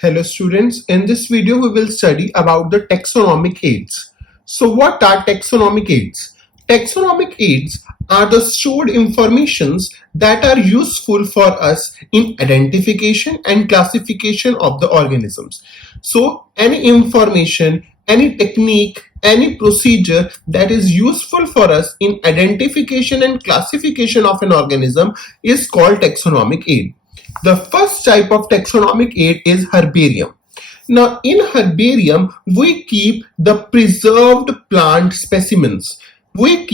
Hello students, in this video we will study about the taxonomic aids. So what are taxonomic aids? Taxonomic aids are the stored informations that are useful for us in identification and classification of the organisms. So any information, any technique, any procedure that is useful for us in identification and classification of an organism is called taxonomic aid. The first type of taxonomic aid is herbarium. Now, in herbarium, we keep the preserved plant specimens. We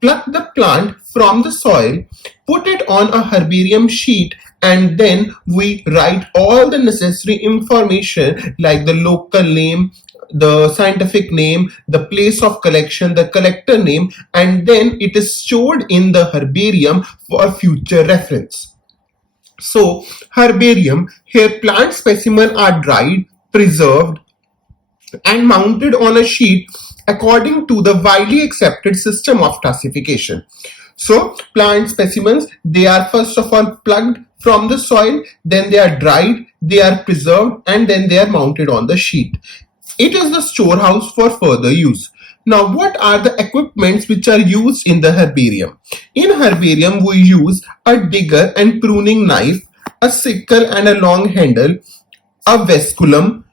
pluck the plant from the soil, put it on a herbarium sheet, and then we write all the necessary information like the local name, the scientific name, the place of collection, the collector name, and then it is stored in the herbarium for future reference. So, herbarium, here plant specimens are dried, preserved, and mounted on a sheet according to the widely accepted system of classification. So, plant specimens, they are first of all plucked from the soil, then they are dried, they are preserved, and then they are mounted on the sheet. It is the storehouse for further use. Now, what are the equipments which are used in the herbarium? In herbarium, we use a digger and pruning knife, a sickle and a long handle, a vesculum,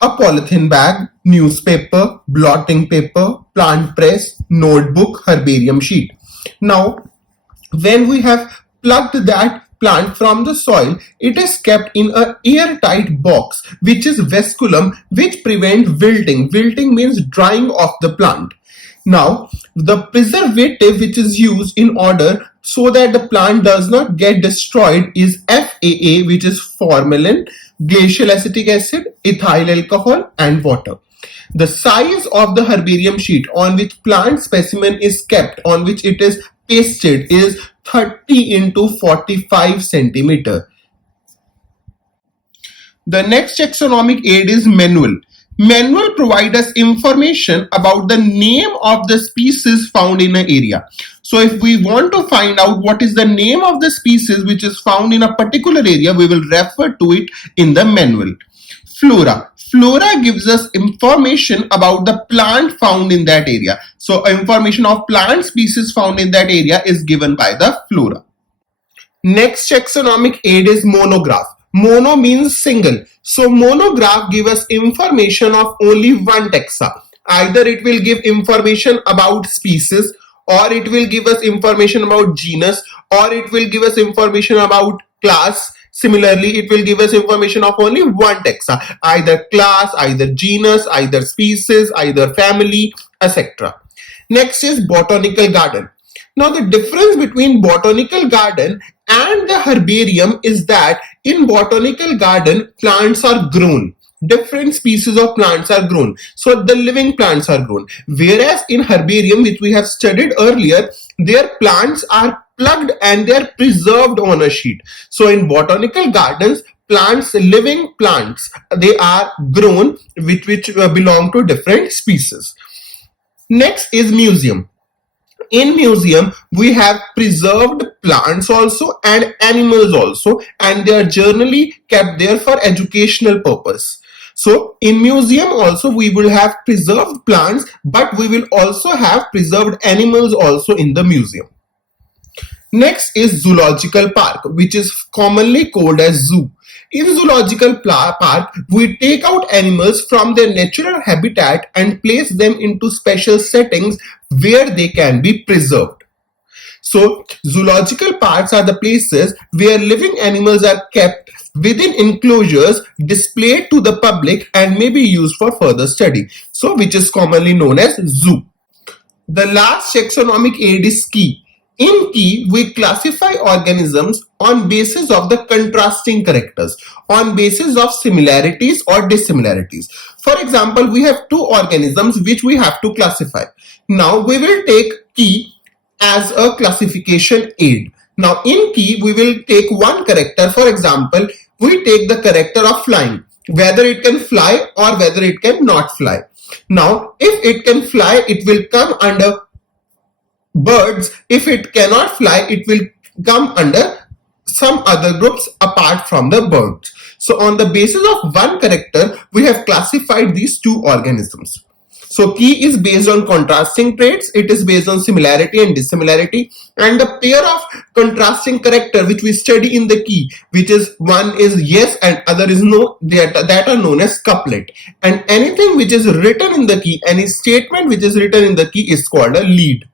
a polythene bag, newspaper, blotting paper, plant press, notebook, herbarium sheet. Now, when we have plucked that plant from the soil, it is kept in an airtight box, which is vesculum, which prevents wilting. Wilting means drying of the plant. Now, the preservative which is used in order so that the plant does not get destroyed is FAA, which is formalin, glacial acetic acid, ethyl alcohol, and water. The size of the herbarium sheet on which plant specimen is kept, on which it is pasted, is 30 into 45 centimeter. The next taxonomic aid is manual. Manual provides us information about the name of the species found in an area. So if we want to find out what is the name of the species which is found in a particular area, we will refer to it in the manual. Flora. Flora gives us information about the plant found in that area. So information of plant species found in that area is given by the flora. Next taxonomic aid is monograph. Mono means single. So monograph gives us information of only one taxa. Either it will give information about species, or it will give us information about genus, or it will give us information about class. Similarly, it will give us information of only one taxa, either class, either genus, either species, either family, etc. Next is botanical garden. Now, the difference between botanical garden and the herbarium is that in botanical garden, plants are grown. Different species of plants are grown. So the living plants are grown. Whereas in herbarium, which we have studied earlier, their plants are plugged and they are preserved on a sheet. So in botanical gardens, plants, living plants, they are grown which belong to different species. Next is museum. In museum, we have preserved plants also and animals also, and they are generally kept there for educational purpose. So in museum also we will have preserved plants, but we will also have preserved animals also in the museum. Next is zoological park, which is commonly called as zoo. In zoological park, we take out animals from their natural habitat and place them into special settings where they can be preserved. So, zoological parks are the places where living animals are kept within enclosures, displayed to the public, and may be used for further study. So, which is commonly known as zoo. The last taxonomic aid is key. In key, we classify organisms on basis of the contrasting characters, on basis of similarities or dissimilarities. For example, we have two organisms which we have to classify. Now, we will take key as a classification aid. Now, in key, we will take one character. For example, we take the character of flying, whether it can fly or whether it can not fly. Now, if it can fly, it will come under birds. If it cannot fly, it will come under some other groups apart from the birds. So on the basis of one character, we have classified these two organisms. So key is based on contrasting traits, it is based on similarity and dissimilarity, and the pair of contrasting character which we study in the key, which is one is yes and other is no, that are known as couplet. And anything which is written in the key, any statement which is written in the key is called a lead.